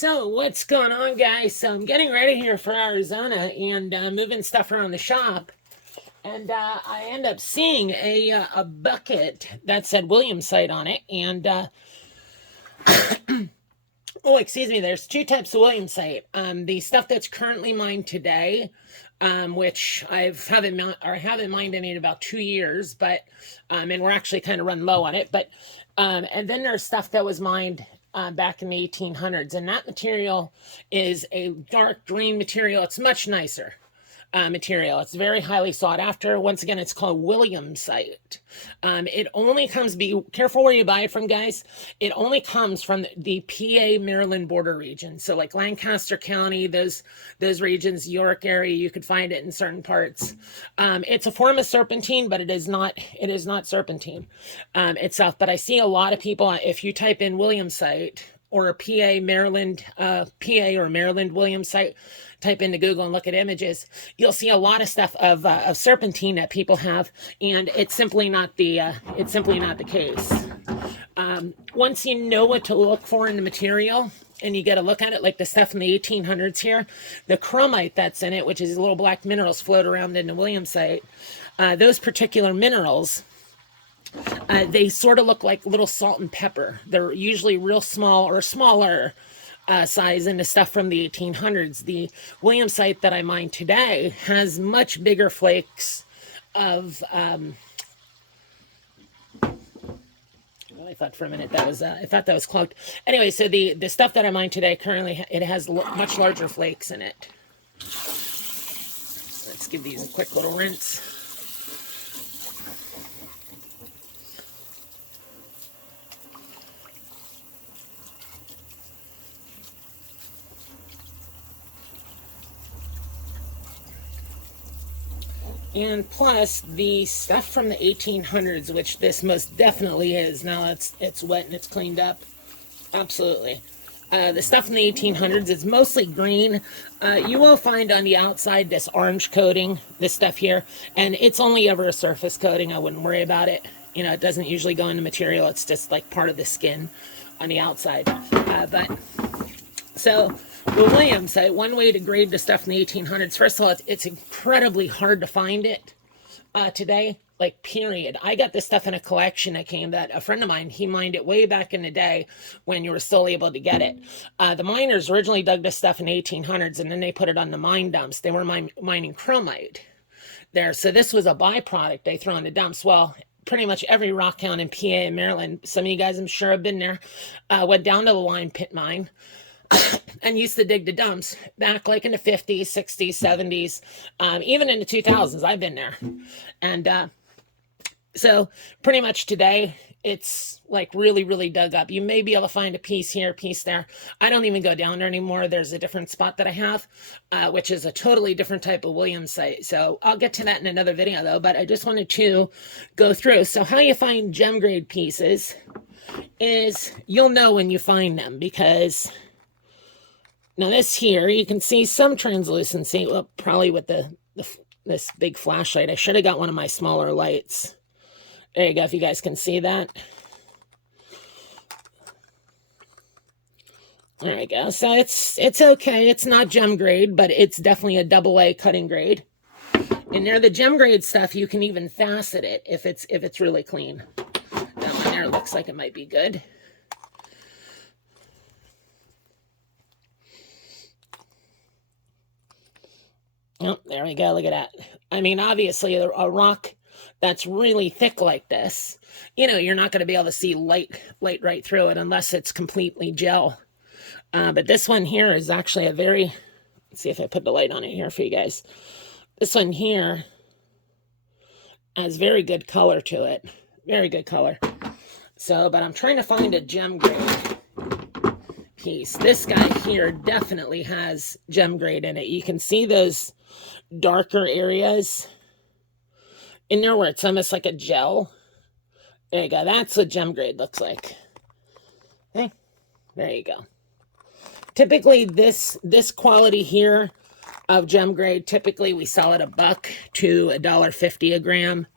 So what's going on, guys? So I'm getting ready here for Arizona and moving stuff around the shop, and I end up seeing a bucket that said Williamsite on it, and oh, excuse me. There's two types of Williamsite. The stuff that's currently mined today, which haven't mined any in about 2 years, but and we're actually kind of run low on it, but and then there's stuff that was mined back in the 1800s, and that material is a dark green material. It's much nicer material. It's very highly sought after. Once again, it's called Williamsite. It only comes, be careful where you buy it from, guys. It only comes from the PA Maryland border region. So like Lancaster County, those regions, York area, you could find it in certain parts. It's a form of serpentine, but it is not serpentine itself. But I see a lot of people, if you type in Williamsite or a PA Maryland, PA or Maryland Williamsite, type into Google and look at images, you'll see a lot of stuff of serpentine that people have, and it's simply not the case. Once you know what to look for in the material, and you get a look at it, like the stuff in the 1800s here, the chromite that's in it, which is little black minerals float around in the Williamsite, those particular minerals, they sort of look like little salt and pepper. They're usually real small or smaller size in the stuff from the 1800s. The Williamsite that I mine today has much bigger flakes of I thought for a minute that was I thought that was clogged. Anyway, so the stuff that I mine today currently, it has much larger flakes in it. Let's give these a quick little rinse. And plus the stuff from the 1800s, which this most definitely is. Now it's wet and it's cleaned up. Absolutely. The stuff from the 1800s is mostly green. You will find on the outside this orange coating, this stuff here, and it's only ever a surface coating. I wouldn't worry about it. You know, it doesn't usually go into material. It's just like part of the skin on the outside. So the Williamsite, one way to grade the stuff in the 1800s, first of all, it's incredibly hard to find it today, like period. I got this stuff in a collection that a friend of mine, he mined it way back in the day when you were still able to get it. The miners originally dug this stuff in the 1800s, and then they put it on the mine dumps. They were mining chromite there. So this was a byproduct they throw in the dumps. Well, pretty much every rock town in PA and Maryland, some of you guys I'm sure have been there, went down to the lime pit mine and used to dig the dumps back like in the 50s, 60s, 70s, even in the 2000s. I've been there. And so pretty much today, it's like really, really dug up. You may be able to find a piece here, a piece there. I don't even go down there anymore. There's a different spot that I have, which is a totally different type of Williamsite. So I'll get to that in another video, though. But I just wanted to go through. So how you find gem grade pieces is you'll know when you find them, because now this here, you can see some translucency. Well, probably with this big flashlight. I should have got one of my smaller lights. There you go, if you guys can see that. There we go. So it's okay. It's not gem grade, but it's definitely a AA cutting grade. And there, the gem grade stuff, you can even facet it if it's really clean. That one there looks like it might be good. Oh, there we go. Look at that. I mean, obviously, a rock that's really thick like this, you know, you're not going to be able to see light right through it unless it's completely gel. But this one here is actually a very, let's see if I put the light on it here for you guys. This one here has very good color to it. Very good color. So, but I'm trying to find a gem grade piece. This guy here definitely has gem grade in it. You can see those darker areas in there where it's almost like a gel. There you go. That's what gem grade looks like. Okay, there you go. Typically this quality here of gem grade, typically we sell at $1 to $1.50 a gram.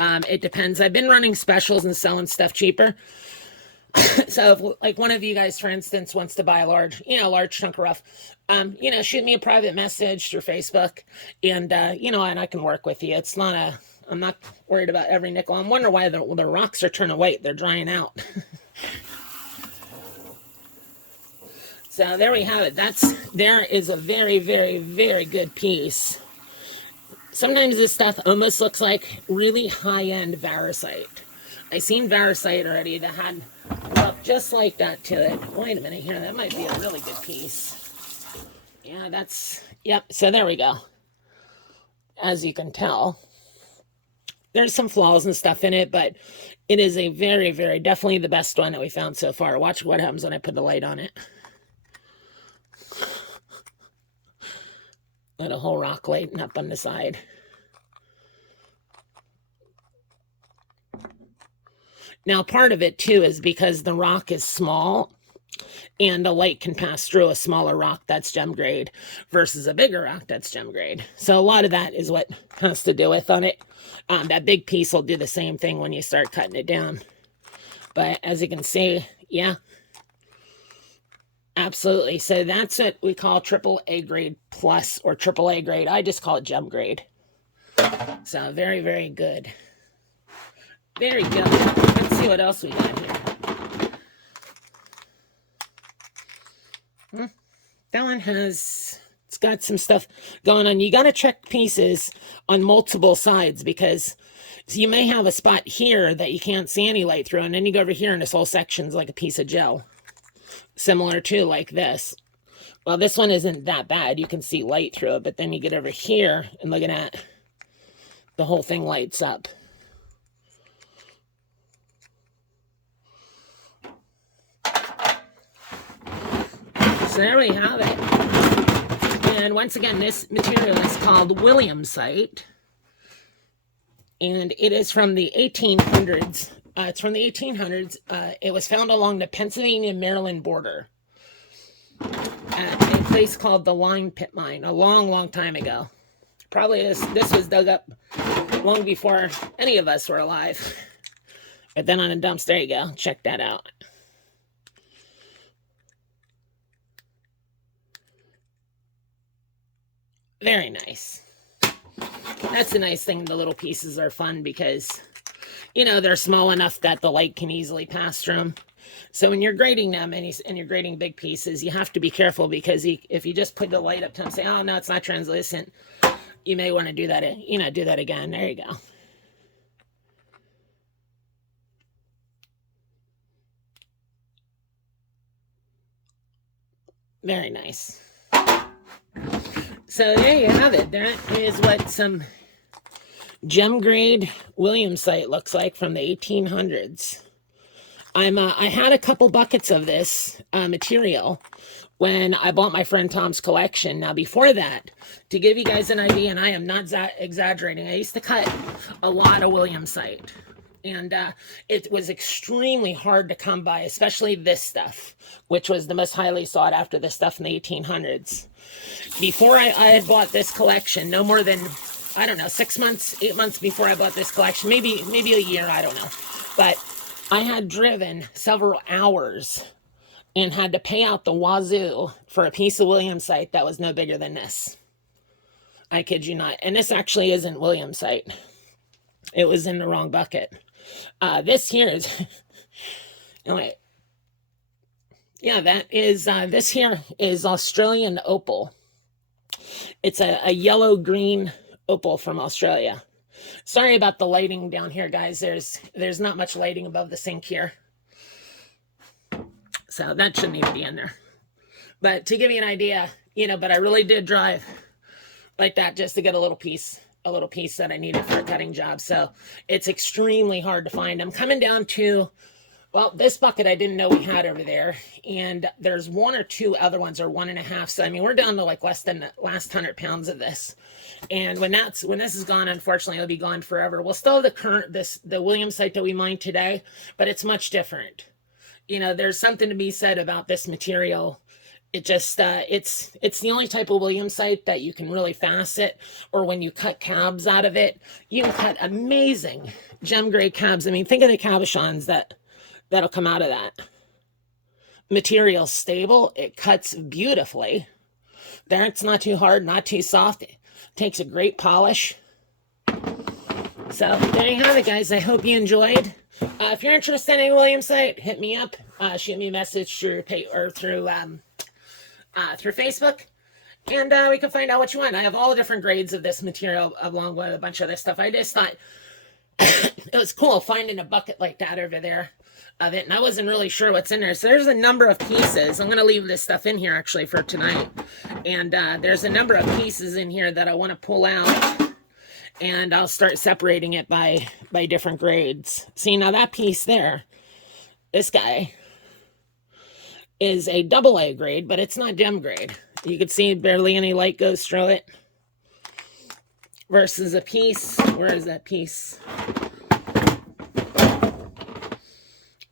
It depends. I've been running specials and selling stuff cheaper. So if like one of you guys, for instance, wants to buy a large, large chunk of rough, shoot me a private message through Facebook, and and I can work with you. It's not a, I'm not worried about every nickel. I'm wondering why the rocks are turning white. They're drying out. So there we have it. There is a very, very, very good piece. Sometimes this stuff almost looks like really high-end Varisite. I seen Varisite already that had look just like that to it. Wait a minute here. That might be a really good piece. Yeah, yep. So there we go. As you can tell, there's some flaws and stuff in it, but it is a very, very, definitely the best one that we found so far. Watch what happens when I put the light on it. Let a whole rock lighten up on the side. Now, part of it, too, is because the rock is small and the light can pass through a smaller rock that's gem grade versus a bigger rock that's gem grade. So a lot of that is what has to do with on it. That big piece will do the same thing when you start cutting it down. But as you can see, yeah, absolutely. So that's what we call AAA grade plus or AAA grade. I just call it gem grade. So very, very good. Very good. Let's see what else we got here. That one it's got some stuff going on. You got to check pieces on multiple sides because you may have a spot here that you can't see any light through, and then you go over here and this whole section's like a piece of gel. Similar to like this. Well, this one isn't that bad. You can see light through it, but then you get over here and look at that. The whole thing lights up. So there we have it. And once again, this material is called Williamsite. And it is from the 1800s. It's from the 1800s. It was found along the Pennsylvania-Maryland border at a place called the Line Pit Mine a long, long time ago. Probably this was dug up long before any of us were alive. But then on a dumps, there you go. Check that out. Very nice. That's the nice thing. The little pieces are fun because, they're small enough that the light can easily pass through them. So when you're grading them and you're grading big pieces, you have to be careful because if you just put the light up to them and say, oh, no, it's not translucent, you may want to do that, do that again. There you go. Very nice. So there you have it. That is what some gem grade Williamsite looks like from the 1800s. I had a couple buckets of this material when I bought my friend Tom's collection. Now, before that, to give you guys an idea, and I am not exaggerating, I used to cut a lot of Williamsite. And it was extremely hard to come by, especially this stuff, which was the most highly sought after this stuff in the 1800s. Before I had bought this collection, no more than, I don't know, 6 months, 8 months before I bought this collection, maybe a year, I don't know. But I had driven several hours and had to pay out the wazoo for a piece of Williamsite that was no bigger than this. I kid you not. And this actually isn't Williamsite. It was in the wrong bucket. This here is, anyway, yeah, that is, this here is Australian opal. It's a yellow-green opal from Australia. Sorry about the lighting down here, guys. There's not much lighting above the sink here. So that shouldn't even be in there. But to give you an idea, but I really did drive like that just to get a little piece that I needed for a cutting job. So it's extremely hard to find. I'm coming down to, well, this bucket I didn't know we had over there. And there's 1 or 2 other ones, or 1.5. So, I mean, we're down to like less than the last 100 pounds of this. And when this is gone, unfortunately, it'll be gone forever. We'll still have the Williamsite that we mined today, but it's much different. There's something to be said about this material. It just, it's the only type of Williamsite that you can really facet, or when you cut cabs out of it, you can cut amazing gem grade cabs. I mean, think of the cabochons that'll come out of that. material's stable. It cuts beautifully. There, it's not too hard, not too soft. It takes a great polish. So there you have it, guys. I hope you enjoyed. If you're interested in Williamsite, hit me up. Shoot me a message through Facebook, and we can find out what you want. I have all different grades of this material along with a bunch of other stuff. I just thought it was cool finding a bucket like that over there of it, and I wasn't really sure what's in there. So there's a number of pieces. I'm going to leave this stuff in here actually for tonight, and there's a number of pieces in here that I want to pull out, and I'll start separating it by different grades. See, now that piece there, this guy is a AA grade, but it's not dim grade. You can see barely any light goes through it. Versus a piece, where is that piece?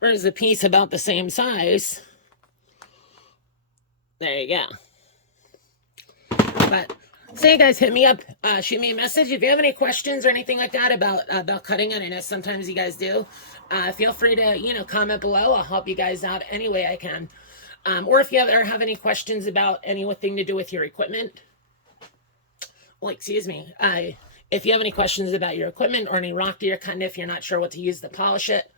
Where's a piece about the same size? There you go. But so you guys hit me up, shoot me a message if you have any questions or anything like that about cutting it. I know sometimes you guys do. Feel free to comment below. I'll help you guys out any way I can. Or if you ever have any questions about anything to do with your equipment. Well, excuse me. If you have any questions about your equipment or any rock that you're cutting, if you're not sure what to use to polish it,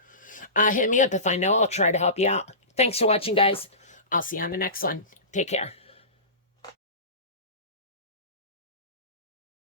hit me up. If I know, I'll try to help you out. Thanks for watching, guys. I'll see you on the next one. Take care.